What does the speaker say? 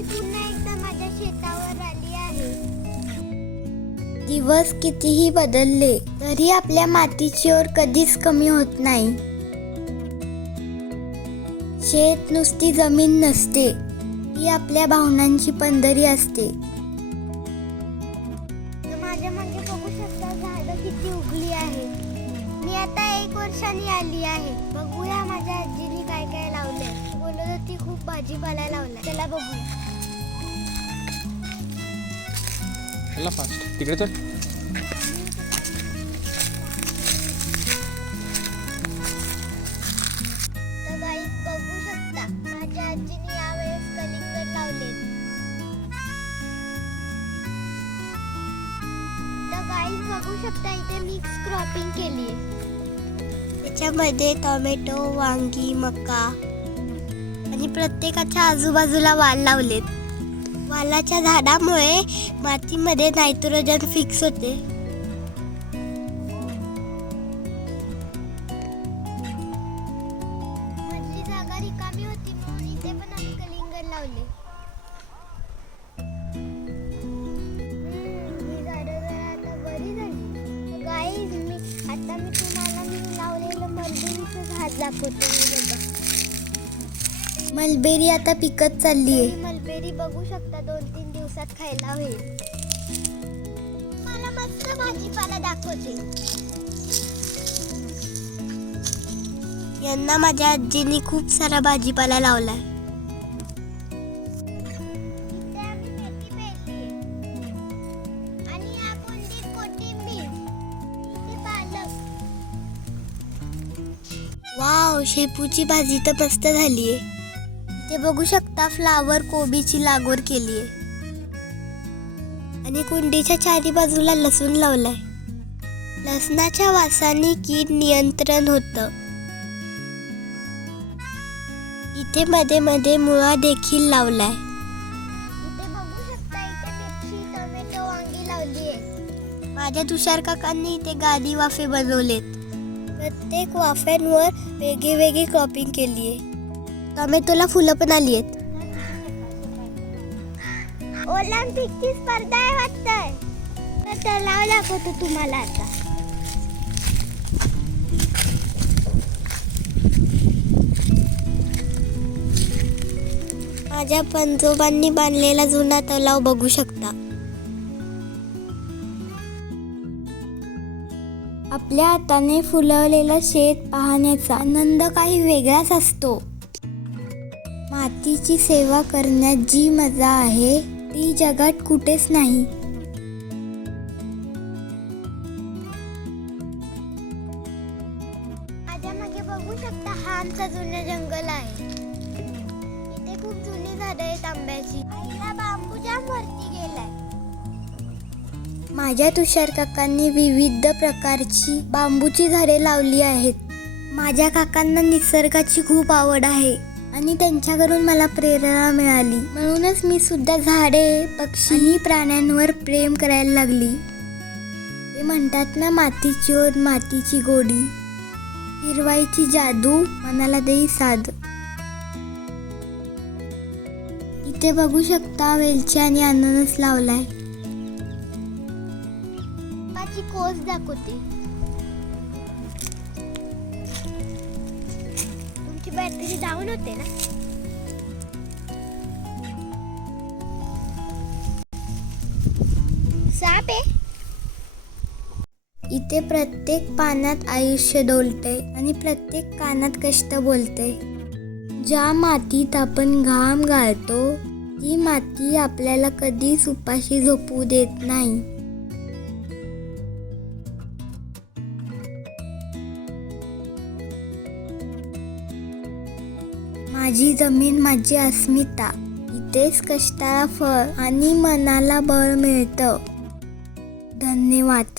मी पुन्हा एकदा माझ्या शेतावर आली आहे. दिवस कितीही बदलले तरी आपल्या मातीची ओढ कधीच कमी होत नाही. शेत नुसती जमीन नसते, ती आपल्या भावनांची पंढरी असते. माझ्या मागे बघू शकता झाडं किती उगली आहे. मी आता 1 वर्षांनी आली आहे. बघूया माझ्या आजीने काय काय लावलंय. बोलत होती खूप भाजीपाला लावलाय. चला बघूया. चला फास्ट तिकडे तर. तर गाईस बघू शकता माझ्या आजीने यावेळेस कलिंगड लावले. तर गाईस बघू शकता इथे मिक्स क्रॉपिंग केली आहे. त्याच्यामध्ये टोमॅटो, वांगी, मका आणि प्रत्येकाच्या आजूबाजूला वाल लावलेत. वालाच्या झाडामुळे मातीमध्ये नायट्रोजन फिक्स होते. मधली जागा रिकामी होती म्हणून इथे पण आम्ही कलिंगड लावले. ही झाडं जरा आता बरी झाली. गाईज मी तुम्हाला लावलेलं मलबेरीचं झाड दाखवते. मलबेरी आता पिकत चाललीये. मलबेरी बघू शकता 2-3 दिवसात खायला होईल. मला मस्त भाजीपाला दाखवते. यांना माझ्या आजीने खूप सारा भाजीपाला लावलाय. इथे आम्ही मेथी पेरली आणि या कुंडीत कोथिंबीर, इथे पालक. वाव, शेपूची भाजी तर मस्त झालीये. ते बघू शकता फ्लावर कोबीची लागवड केली आहे आणि कुंडीच्या चारी बाजूला लसूण लावलाय. लसणाच्या वासाने कीड नियंत्रण होतं. इथे मध्ये मध्ये मुळा देखील लावलाय. इथे बघू शकता इथे मिरची, टोमॅटो, वांगी लावली आहे. माझ्या तुषार काकांनी इथे गादी वाफे बनवलेत. प्रत्येक वाफ्यांवर वेगळी क्रॉपिंग केली आहे. टोमॅटोला फुलं पण आली आहेत. ऑलिम्पिकची स्पर्धा आहे वाटतंय. तर तलाव दाखवतो तुम्हाला आता. माझ्या पंजोबांनी बांधलेला जुना तलाव बघू शकता. आपल्या हाताने फुलवलेलं शेत पाहण्याचा आनंद काही वेगळाच असतो. मातीची सेवा करण्यात जी मजा आहे ती जगात कुठेच नाही. माझ्या मागे बघू शकता हा आमचा जुना जंगल आहे. इथे खूप जुनी झाडं आहेत आंब्याची. आईला बांबू जाम वरती गेलाय. माझ्या तुषार काकांनी विविध प्रकारची बांबूची झाडे लावली आहेत. माझ्या काकांना निसर्गाची खूप आवड आहे आणि त्यांच्याकडून मला प्रेरणा मिळाली. म्हणूनच मी सुद्धा झाडे, पक्षी आणि प्राण्यांवर प्रेम करायला लागली. ते म्हणतात ना, मातीची ओढ मातीची गोडी, हिरवाईची जादू मनाला देई साध. इथे बघू शकता वेलची आणि अननस लावलाय. माझी कोस दाखवते. तुमची बॅटरी डाऊन होते ना. साप आहे. इथे प्रत्येक पानात आयुष्य डोलते आणि प्रत्येक कानात कष्ट बोलते. ज्या मातीत आपण घाम गाळतो ती माती आपल्याला कधीच उपाशी झोपू देत नाही. माझी जमीन माझी अस्मिता. इथेच कष्टाला फळ आणि मनाला बळ मिळतं. धन्यवाद.